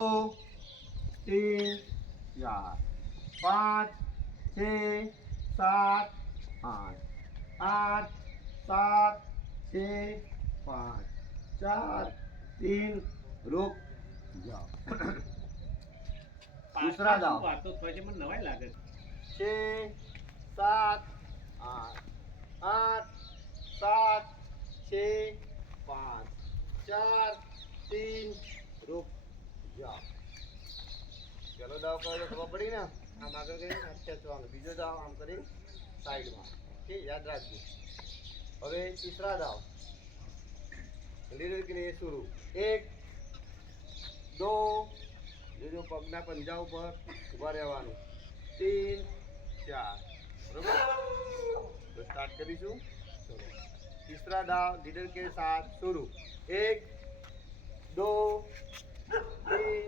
दो तीन चार पाँच छः सात आठ आठ सात छः पाँच चार तीन रुक जाओ दूसरा दाव तो थोड़ी मन नवाई लागे 6 7 8 8 7 6 5 4 3 रुक जाओ चलो दाव करो तो खबर पड़ी ना आम आगे गए अच्छा चुवांगे बीजो दाव आम करी साइड में ठीक याद रखिए હવે तीसरा दाव धीरे धीरे शुरू 1 2 जो पगना पंजा पर उभा રહેવાનું 3 4 बराबर तो स्टार्ट करीशू चलो तीसरा दाव लीडर के साथ शुरू 1 2 3